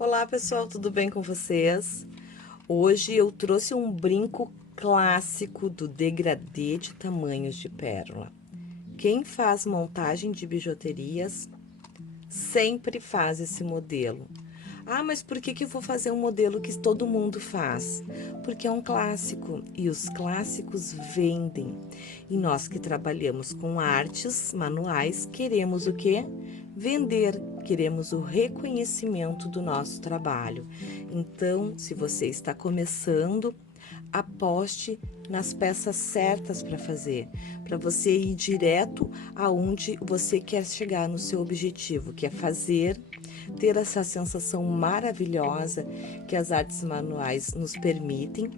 Olá pessoal, tudo bem com vocês? Hoje eu trouxe um brinco clássico do degradê de tamanhos de pérola. Quem faz montagem de bijuterias sempre faz esse modelo. Ah, mas por que eu vou fazer um modelo que todo mundo faz? Porque é um clássico e os clássicos vendem. E nós que trabalhamos com artes manuais queremos o quê? Vender, queremos o reconhecimento do nosso trabalho. Então, se você está começando, aposte nas peças certas para fazer, para você ir direto aonde você quer chegar no seu objetivo, que é fazer, ter essa sensação maravilhosa que as artes manuais nos permitem.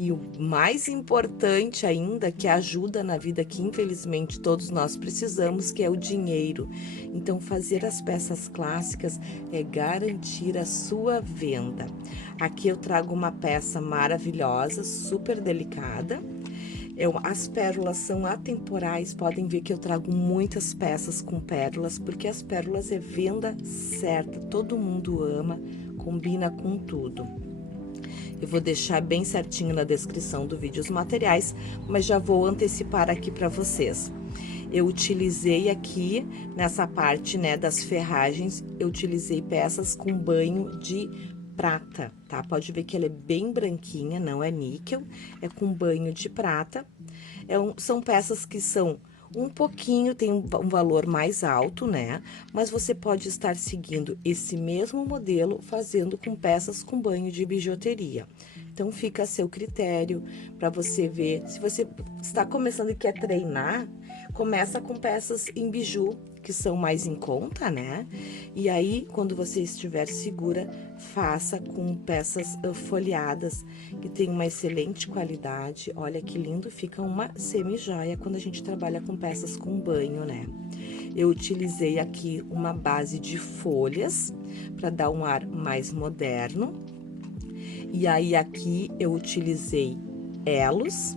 E o mais importante ainda, que ajuda na vida que infelizmente todos nós precisamos, que é o dinheiro. Então, fazer as peças clássicas é garantir a sua venda. Aqui eu trago uma peça maravilhosa, super delicada. As pérolas são atemporais, podem ver que eu trago muitas peças com pérolas, porque as pérolas é venda certa, todo mundo ama, combina com tudo. Eu vou deixar bem certinho na descrição do vídeo os materiais, mas já vou antecipar aqui para vocês. Eu utilizei aqui, nessa parte, né, das ferragens, eu utilizei peças com banho de prata, tá? Pode ver que ela é bem branquinha, não é níquel, é com banho de prata. São peças que são um pouquinho, tem um valor mais alto, né? Mas você pode estar seguindo esse mesmo modelo, fazendo com peças com banho de bijuteria. Então, fica a seu critério para você ver. Se você está começando e quer treinar, começa com peças em biju, que são mais em conta, né? E aí, quando você estiver segura, faça com peças folheadas, que tem uma excelente qualidade. Olha que lindo, fica uma semi-joia quando a gente trabalha com peças com banho, né? Eu utilizei aqui uma base de folhas para dar um ar mais moderno. E aí, aqui eu utilizei elos.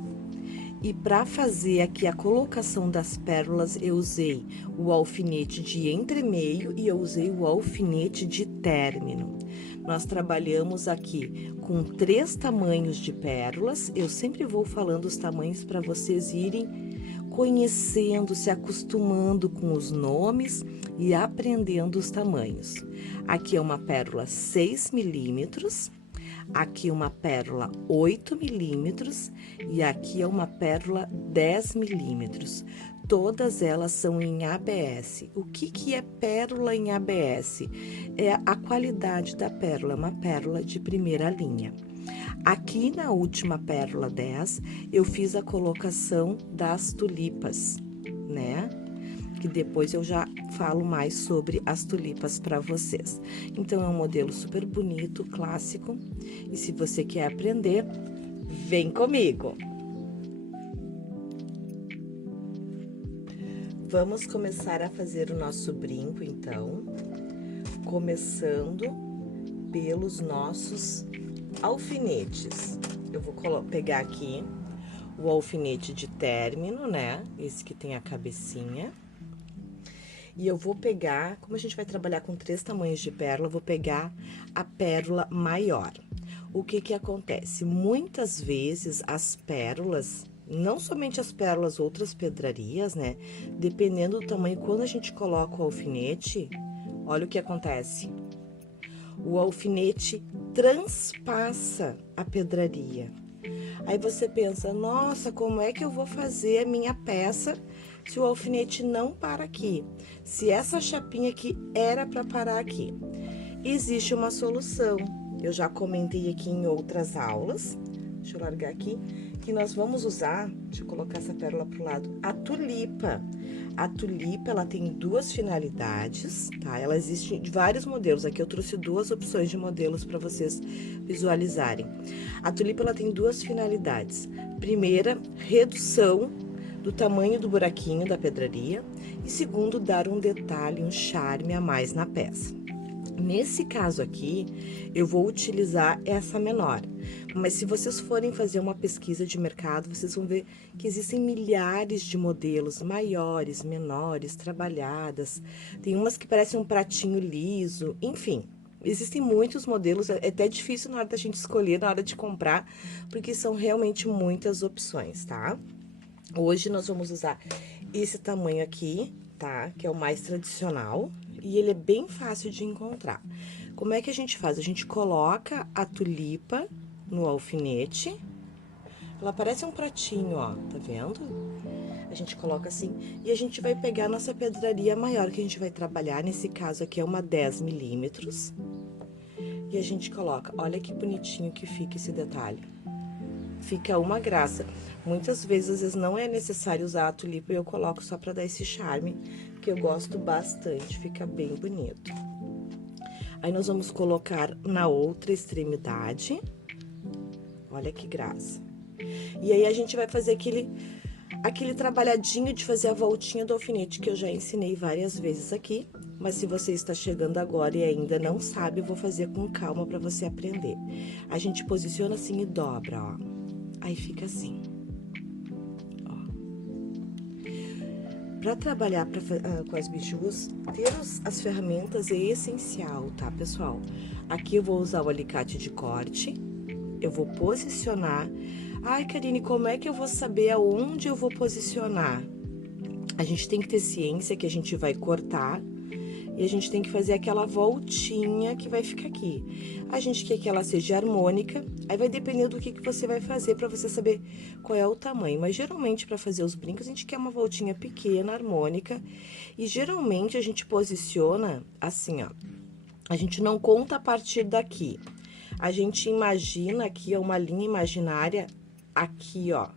E para fazer aqui a colocação das pérolas, eu usei o alfinete de entremeio e eu usei o alfinete de término. Nós trabalhamos aqui com 3 tamanhos de pérolas. Eu sempre vou falando os tamanhos para vocês irem conhecendo, se acostumando com os nomes e aprendendo os tamanhos. Aqui é uma pérola 6 milímetros. Aqui uma pérola 8 milímetros e aqui é uma pérola 10 milímetros. Todas elas são em ABS. O que é pérola em ABS? É a qualidade da pérola, uma pérola de primeira linha. Aqui na última pérola 10, eu fiz a colocação das tulipas, né? Que depois eu já falo mais sobre as tulipas para vocês. Então, é um modelo super bonito, clássico, e se você quer aprender, vem comigo! Vamos começar a fazer o nosso brinco, então, começando pelos nossos alfinetes. Eu vou pegar aqui o alfinete de término, né? Esse que tem a cabecinha. E eu vou pegar, como a gente vai trabalhar com 3 tamanhos de pérola, eu vou pegar a pérola maior. O que acontece? Muitas vezes as pérolas, não somente as pérolas, outras pedrarias, né? Dependendo do tamanho, quando a gente coloca o alfinete, olha o que acontece. O alfinete transpassa a pedraria. Aí você pensa, nossa, como é que eu vou fazer a minha peça se o alfinete não para aqui? Se essa chapinha aqui era para parar aqui? Existe uma solução. Eu já comentei aqui em outras aulas. Deixa eu largar aqui. Que nós vamos usar, deixa eu colocar essa pérola pro lado, a tulipa. A tulipa, ela tem 2 finalidades, tá? Ela existe de vários modelos. Aqui eu trouxe 2 opções de modelos para vocês visualizarem. A tulipa, ela tem 2 finalidades. Primeira, redução do tamanho do buraquinho da pedraria. E segundo, dar um detalhe, um charme a mais na peça. Nesse caso aqui, eu vou utilizar essa menor. Mas se vocês forem fazer uma pesquisa de mercado, vocês vão ver que existem milhares de modelos maiores, menores, trabalhadas. Tem umas que parecem um pratinho liso, enfim. Existem muitos modelos, é até difícil na hora da gente escolher, na hora de comprar, porque são realmente muitas opções, tá? Hoje nós vamos usar esse tamanho aqui, tá? Que é o mais tradicional e ele é bem fácil de encontrar. Como é que a gente faz? A gente coloca a tulipa no alfinete. Ela parece um pratinho, ó, tá vendo? A gente coloca assim e a gente vai pegar a nossa pedraria maior que a gente vai trabalhar. Nesse caso aqui é uma 10 milímetros. E a gente coloca, olha que bonitinho que fica esse detalhe. Fica uma graça. Muitas vezes, às vezes, não é necessário usar a tulipa e eu coloco só pra dar esse charme, que eu gosto bastante, fica bem bonito. Aí, nós vamos colocar na outra extremidade. Olha que graça. E aí, a gente vai fazer aquele trabalhadinho de fazer a voltinha do alfinete, que eu já ensinei várias vezes aqui. Mas se você está chegando agora e ainda não sabe, eu vou fazer com calma pra você aprender. A gente posiciona assim e dobra, ó. Aí fica assim. Para trabalhar com as bijus, ter as ferramentas é essencial, tá, pessoal? Aqui eu vou usar o alicate de corte, eu vou posicionar. Ai, Karine, como é que eu vou saber aonde eu vou posicionar? A gente tem que ter ciência que a gente vai cortar e a gente tem que fazer aquela voltinha que vai ficar aqui. A gente quer que ela seja harmônica, aí vai depender do que você vai fazer para você saber qual é o tamanho. Mas geralmente para fazer os brincos a gente quer uma voltinha pequena, harmônica, e geralmente a gente posiciona assim, ó. A gente não conta a partir daqui. A gente imagina aqui, ó, uma linha imaginária aqui, ó.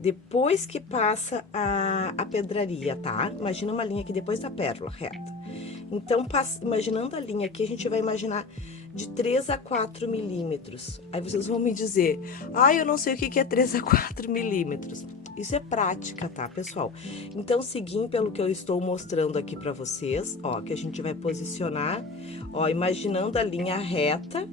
Depois que passa a pedraria, tá? Imagina uma linha aqui depois da pérola, reta. Então, imaginando a linha aqui, a gente vai imaginar de 3 a 4 milímetros. Aí vocês vão me dizer, eu não sei o que é 3 a 4 milímetros. Isso é prática, tá, pessoal? Então, seguindo pelo que eu estou mostrando aqui pra vocês, ó, que a gente vai posicionar, ó, imaginando a linha reta,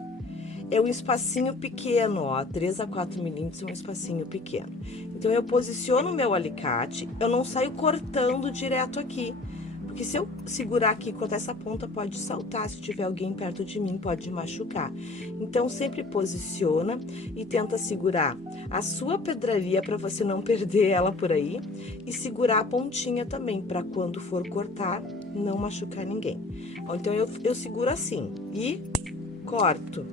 é um espacinho pequeno, ó, 3 a 4 milímetros é um espacinho pequeno. Então, eu posiciono o meu alicate, eu não saio cortando direto aqui. Porque se eu segurar aqui, cortar essa ponta, pode saltar. Se tiver alguém perto de mim, pode machucar. Então, sempre posiciona e tenta segurar a sua pedraria para você não perder ela por aí. E segurar a pontinha também, para quando for cortar, não machucar ninguém. Então, eu seguro assim e corto.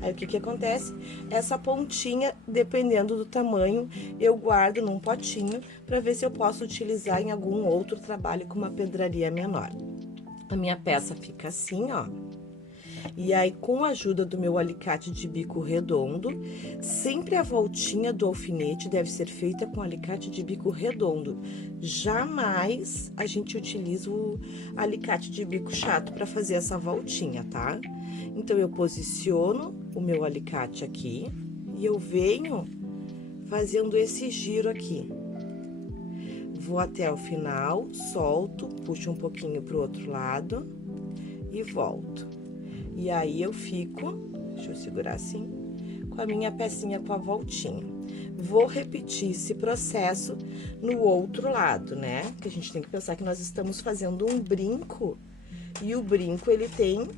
Aí, o que acontece? Essa pontinha, dependendo do tamanho, eu guardo num potinho para ver se eu posso utilizar em algum outro trabalho com uma pedraria menor. A minha peça fica assim, ó. E aí, com a ajuda do meu alicate de bico redondo, sempre a voltinha do alfinete deve ser feita com alicate de bico redondo. Jamais a gente utiliza o alicate de bico chato para fazer essa voltinha, tá? Então, eu posiciono o meu alicate aqui e eu venho fazendo esse giro aqui. Vou até o final, solto, puxo um pouquinho pro outro lado e volto. E aí, eu fico, deixa eu segurar assim, com a minha pecinha com a voltinha. Vou repetir esse processo no outro lado, né? Que a gente tem que pensar que nós estamos fazendo um brinco e o brinco, ele tem...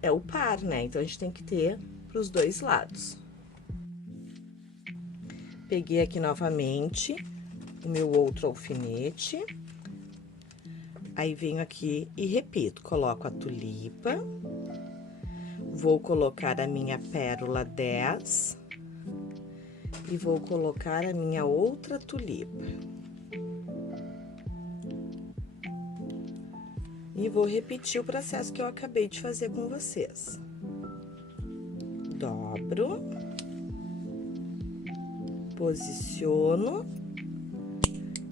é o par, né? Então, a gente tem que ter para os dois lados. Peguei aqui novamente o meu outro alfinete. Aí, venho aqui e repito. Coloco a tulipa. Vou colocar a minha pérola 10. E vou colocar a minha outra tulipa. E vou repetir o processo que eu acabei de fazer com vocês. Dobro, posiciono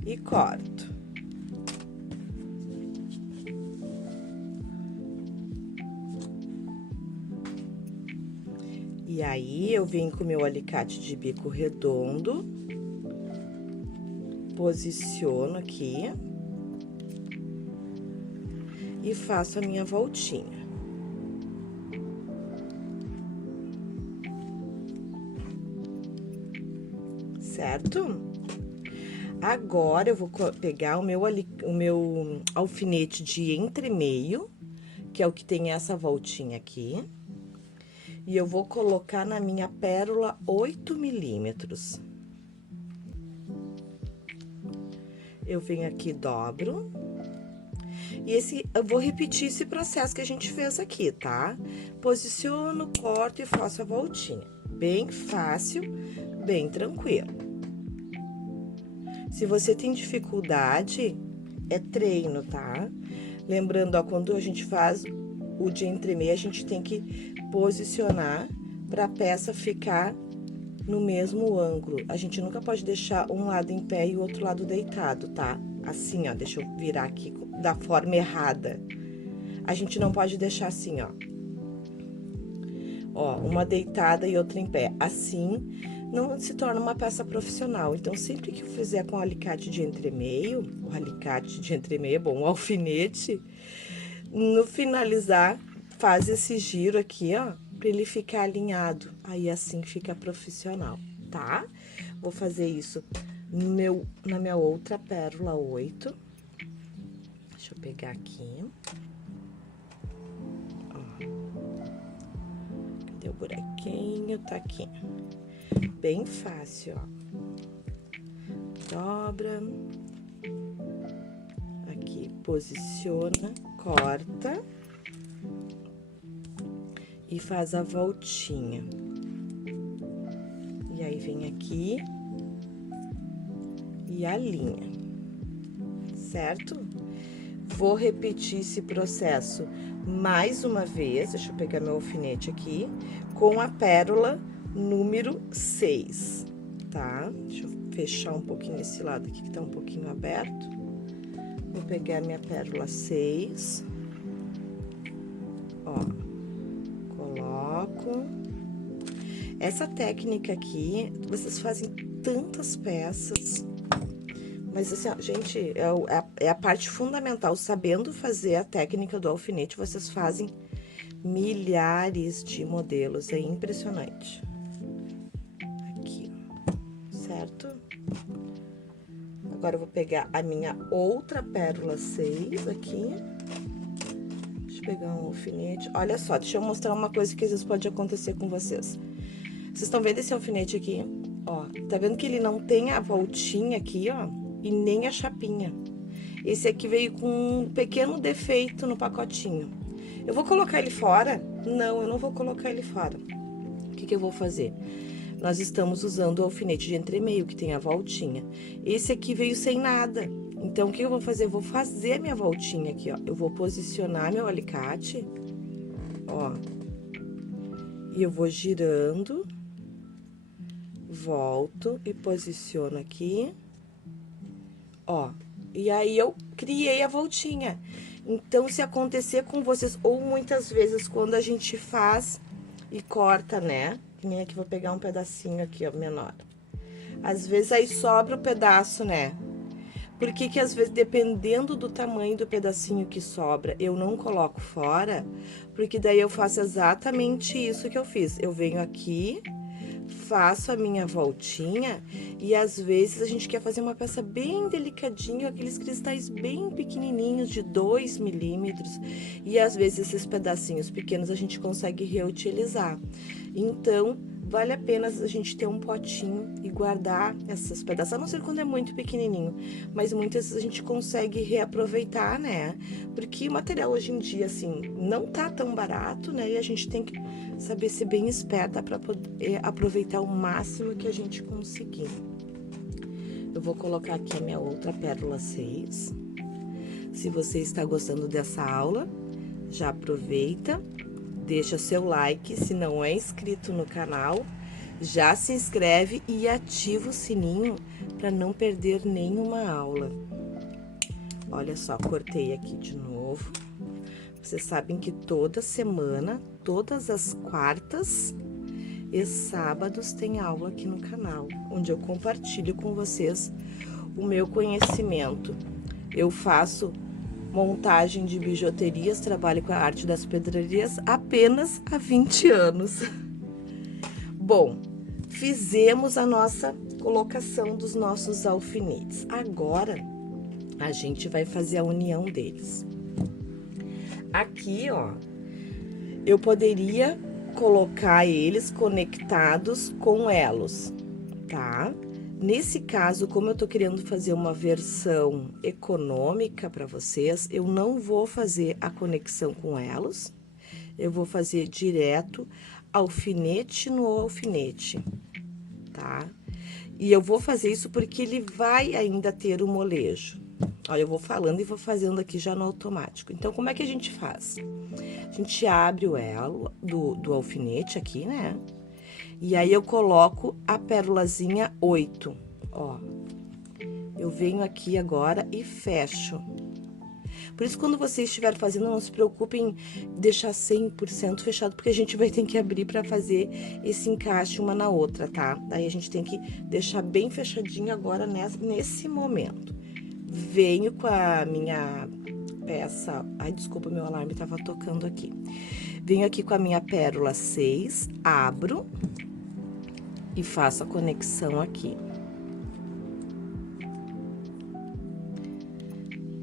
e corto. E aí, eu venho com o meu alicate de bico redondo, posiciono aqui e faço a minha voltinha. Certo? Agora, eu vou pegar o meu alfinete de entremeio, que é o que tem essa voltinha aqui. E eu vou colocar na minha pérola 8 milímetros. Eu venho aqui, dobro. E eu vou repetir esse processo que a gente fez aqui, tá? Posiciono, corto e faço a voltinha. Bem fácil, bem tranquilo. Se você tem dificuldade, é treino, tá? Lembrando, ó, quando a gente faz o de entremeio, a gente tem que posicionar para a peça ficar no mesmo ângulo. A gente nunca pode deixar um lado em pé e o outro lado deitado, tá? Assim, ó, deixa eu virar aqui da forma errada. A gente não pode deixar assim, ó. Ó, uma deitada e outra em pé. Assim, não se torna uma peça profissional. Então, sempre que eu fizer com o alicate de entremeio, o alfinete, no finalizar, faz esse giro aqui, ó, pra ele ficar alinhado. Aí, assim, fica profissional, tá? Vou fazer isso na minha outra pérola 8. Deixa eu pegar aqui. Ó. Cadê o buraquinho? Tá aqui. Bem fácil, ó. Dobra. Aqui, posiciona, corta. E faz a voltinha. E aí, vem aqui e alinha, certo? Vou repetir esse processo mais uma vez, deixa eu pegar meu alfinete aqui, com a pérola número 6, tá? Deixa eu fechar um pouquinho esse lado aqui que tá um pouquinho aberto. Vou pegar minha pérola 6, ó, coloco. Essa técnica aqui, vocês fazem tantas peças, mas assim, ó, gente, é a parte fundamental. Sabendo fazer a técnica do alfinete, vocês fazem milhares de modelos, é impressionante. Aqui, certo? Agora eu vou pegar a minha outra pérola 6 aqui. Deixa eu pegar um alfinete. Olha só, deixa eu mostrar uma coisa que às vezes pode acontecer com vocês. Vocês estão vendo esse alfinete aqui? Ó, tá vendo que ele não tem a voltinha aqui, ó? E nem a chapinha. Esse aqui veio com um pequeno defeito no pacotinho. Eu vou colocar ele fora? Não, eu não vou colocar ele fora. O que eu vou fazer? Nós estamos usando o alfinete de entremeio, que tem a voltinha. Esse aqui veio sem nada. Então, o que eu vou fazer? Eu vou fazer a minha voltinha aqui, ó. Eu vou posicionar meu alicate, ó. E eu vou girando, volto e posiciono aqui, ó. E aí, eu criei a voltinha. Então, se acontecer com vocês, ou muitas vezes quando a gente faz e corta, né? Que nem aqui, vou pegar um pedacinho aqui, ó, menor. Às vezes, aí sobra o pedaço, né? Por que que, às vezes, dependendo do tamanho do pedacinho que sobra, eu não coloco fora? Porque daí eu faço exatamente isso que eu fiz. Eu venho aqui, faço a minha voltinha e, às vezes, a gente quer fazer uma peça bem delicadinha, aqueles cristais bem pequenininhos, de 2 milímetros. E, às vezes, esses pedacinhos pequenos a gente consegue reutilizar. Então, vale a pena a gente ter um potinho e guardar esses pedaços, a não ser quando é muito pequenininho, mas muitas vezes a gente consegue reaproveitar, né? Porque o material hoje em dia, assim, não tá tão barato, né? E a gente tem que saber ser bem esperta para poder aproveitar o máximo que a gente conseguir. Eu vou colocar aqui a minha outra pérola 6. Se você está gostando dessa aula, já aproveita. Deixa seu like, se não é inscrito no canal, já se inscreve e ativa o sininho para não perder nenhuma aula. Olha só, cortei aqui de novo. Vocês sabem que toda semana, todas as quartas e sábados tem aula aqui no canal, onde eu compartilho com vocês o meu conhecimento. Eu faço montagem de bijuterias, trabalho com a arte das pedrarias apenas há 20 anos. Bom, fizemos a nossa colocação dos nossos alfinetes. Agora, a gente vai fazer a união deles. Aqui, ó, eu poderia colocar eles conectados com elos, tá? Nesse caso, como eu tô querendo fazer uma versão econômica para vocês, eu não vou fazer a conexão com elos, eu vou fazer direto alfinete no alfinete, tá? E eu vou fazer isso porque ele vai ainda ter o molejo. Olha, eu vou falando e vou fazendo aqui já no automático. Então, como é que a gente faz? A gente abre o elo do alfinete aqui, né? E aí eu coloco a pérolazinha 8, ó. Eu venho aqui agora e fecho. Por isso, quando você estiver fazendo, não se preocupe em deixar 100% fechado, porque a gente vai ter que abrir para fazer esse encaixe uma na outra, tá? Daí a gente tem que deixar bem fechadinho agora nesse momento. Venho com a minha peça... Ai, desculpa, meu alarme tava tocando aqui. Venho aqui com a minha pérola 6, abro e faço a conexão aqui.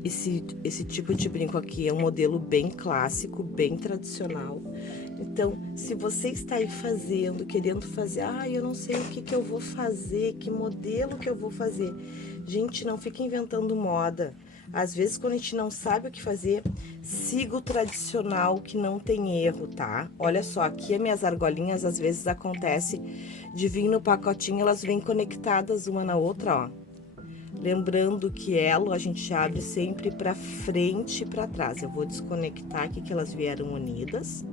Esse tipo de brinco aqui é um modelo bem clássico, bem tradicional. Então, se você está aí fazendo, querendo fazer, eu não sei o que eu vou fazer, que modelo que eu vou fazer. Gente, não fica inventando moda. Às vezes, quando a gente não sabe o que fazer, siga o tradicional que não tem erro, tá? Olha só, aqui as minhas argolinhas, às vezes acontece de vir no pacotinho, elas vêm conectadas uma na outra, ó. Lembrando que elo a gente abre sempre para frente e para trás. Eu vou desconectar aqui que elas vieram unidas.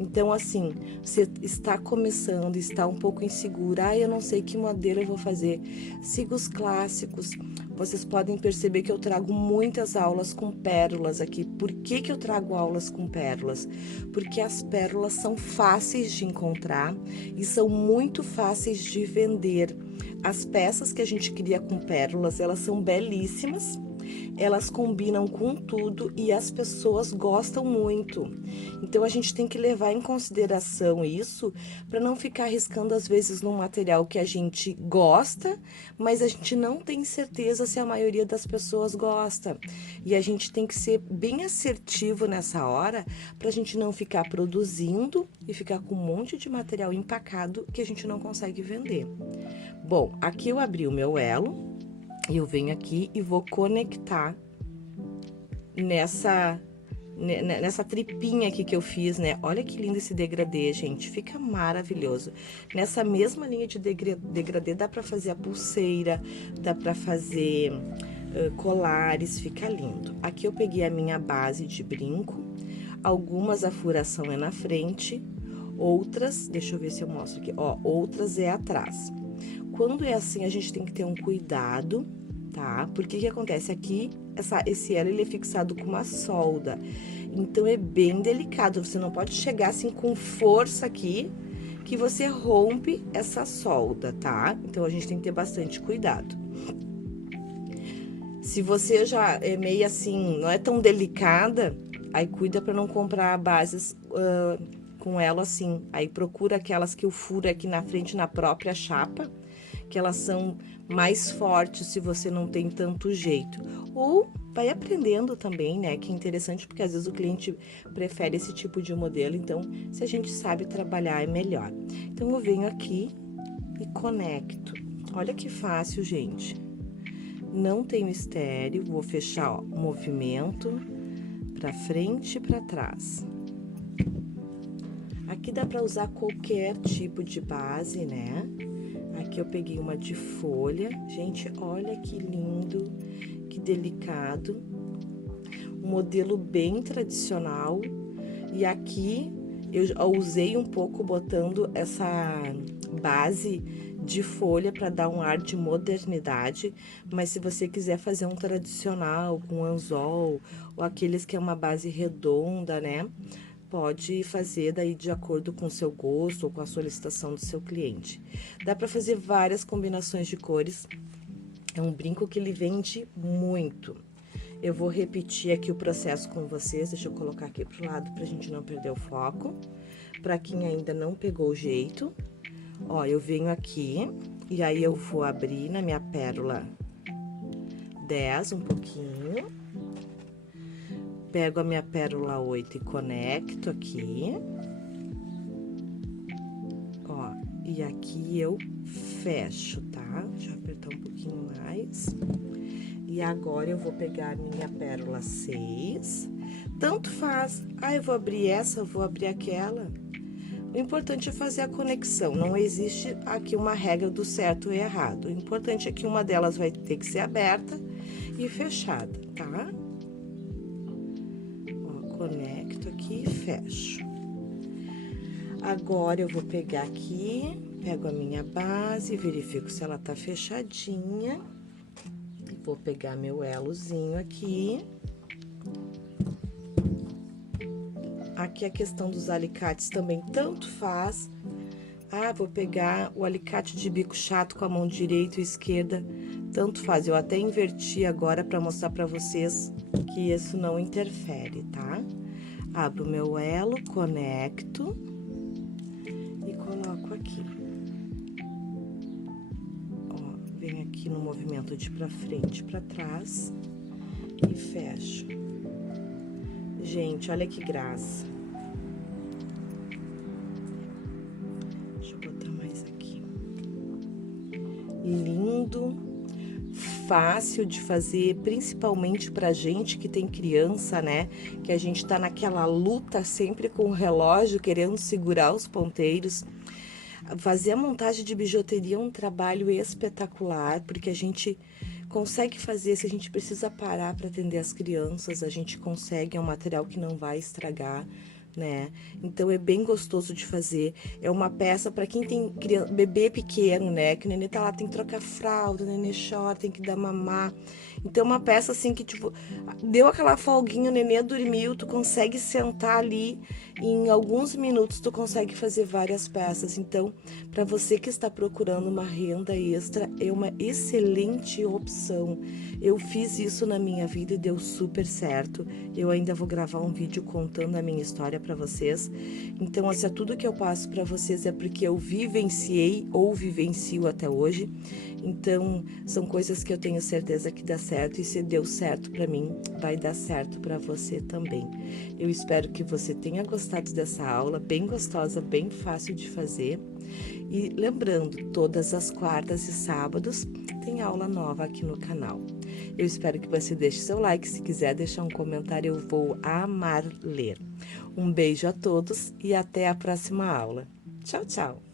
Então, assim, você está começando, está um pouco insegura, eu não sei que modelo eu vou fazer. Siga os clássicos. Vocês podem perceber que eu trago muitas aulas com pérolas aqui. Por que eu trago aulas com pérolas? Porque as pérolas são fáceis de encontrar e são muito fáceis de vender. As peças que a gente cria com pérolas, elas são belíssimas, elas combinam com tudo e as pessoas gostam muito. Então, a gente tem que levar em consideração isso para não ficar arriscando, às vezes, num material que a gente gosta, mas a gente não tem certeza se a maioria das pessoas gosta. E a gente tem que ser bem assertivo nessa hora para a gente não ficar produzindo e ficar com um monte de material empacado que a gente não consegue vender. Bom, aqui eu abri o meu elo. Eu venho aqui e vou conectar nessa tripinha aqui que eu fiz, né? Olha que lindo esse degradê, gente. Fica maravilhoso. Nessa mesma linha de degradê dá pra fazer a pulseira, dá pra fazer colares, fica lindo. Aqui eu peguei a minha base de brinco. Algumas a furação é na frente, outras, deixa eu ver se eu mostro aqui, ó, outras é atrás. Quando é assim, a gente tem que ter um cuidado, tá? Porque o que acontece aqui, esse elo ele é fixado com uma solda, então é bem delicado. Você não pode chegar assim com força aqui, que você rompe essa solda, tá? Então a gente tem que ter bastante cuidado. Se você já é meio assim, não é tão delicada, aí cuida para não comprar bases com elo assim. Aí procura aquelas que o furo é aqui na frente, na própria chapa, que elas são mais fortes se você não tem tanto jeito. Ou vai aprendendo também, né? Que é interessante, porque às vezes o cliente prefere esse tipo de modelo. Então, se a gente sabe trabalhar, é melhor. Então, eu venho aqui e conecto. Olha que fácil, gente. Não tem mistério. Vou fechar, ó, movimento para frente e para trás. Aqui dá para usar qualquer tipo de base, né? Aqui eu peguei uma de folha. Gente, olha que lindo, que delicado. Um modelo bem tradicional. E aqui eu usei um pouco botando essa base de folha para dar um ar de modernidade. Mas se você quiser fazer um tradicional com anzol, ou aqueles que é uma base redonda, né? Pode fazer daí de acordo com o seu gosto ou com a solicitação do seu cliente. Dá para fazer várias combinações de cores. É um brinco que ele vende muito. Eu vou repetir aqui o processo com vocês. Deixa eu colocar aqui pro lado pra gente não perder o foco. Para quem ainda não pegou o jeito, ó, eu venho aqui e aí eu vou abrir na minha pérola 10 um pouquinho. Pego a minha pérola 8 e conecto aqui. Ó, e aqui eu fecho, tá? Deixa eu apertar um pouquinho mais. E agora eu vou pegar a minha pérola 6. Tanto faz. Ah, eu vou abrir essa, eu vou abrir aquela. O importante é fazer a conexão. Não existe aqui uma regra do certo e errado. O importante é que uma delas vai ter que ser aberta e fechada, tá? Ó, conecto aqui e fecho. Agora eu vou pegar aqui, pego a minha base, verifico se ela tá fechadinha. Vou pegar meu elozinho aqui. Aqui a questão dos alicates também tanto faz. Ah, vou pegar o alicate de bico chato com a mão direita e esquerda, tanto faz. Eu até inverti agora para mostrar para vocês que isso não interfere, tá? Abro o meu elo, conecto e coloco aqui. Ó, venho aqui no movimento de pra frente, para trás e fecho. Gente, olha que graça. Deixa eu botar mais aqui. Lindo, fácil de fazer, principalmente pra gente que tem criança, né? Que a gente tá naquela luta sempre com o relógio, querendo segurar os ponteiros. Fazer a montagem de bijuteria é um trabalho espetacular, porque a gente consegue fazer, se a gente precisa parar para atender as crianças, a gente consegue, é um material que não vai estragar, né? Então é bem gostoso de fazer. É uma peça para quem tem criança, bebê pequeno, né? Que o nenê tá lá, tem que trocar fralda, o nenê chora, tem que dar mamar. Então é uma peça assim que, tipo, deu aquela folguinha, o nenê dormiu, tu consegue sentar ali e em alguns minutos tu consegue fazer várias peças. Então, para você que está procurando uma renda extra, é uma excelente opção. Eu fiz isso na minha vida e deu super certo. Eu ainda vou gravar um vídeo contando a minha história para vocês. Então, assim, tudo que eu passo para vocês é porque eu vivenciei ou vivencio até hoje. Então, são coisas que eu tenho certeza que dá certo e se deu certo para mim, vai dar certo para você também. Eu espero que você tenha gostado dessa aula, bem gostosa, bem fácil de fazer. E lembrando, todas as quartas e sábados tem aula nova aqui no canal. Eu espero que você deixe seu like, se quiser deixar um comentário, eu vou amar ler. Um beijo a todos e até a próxima aula. Tchau, tchau!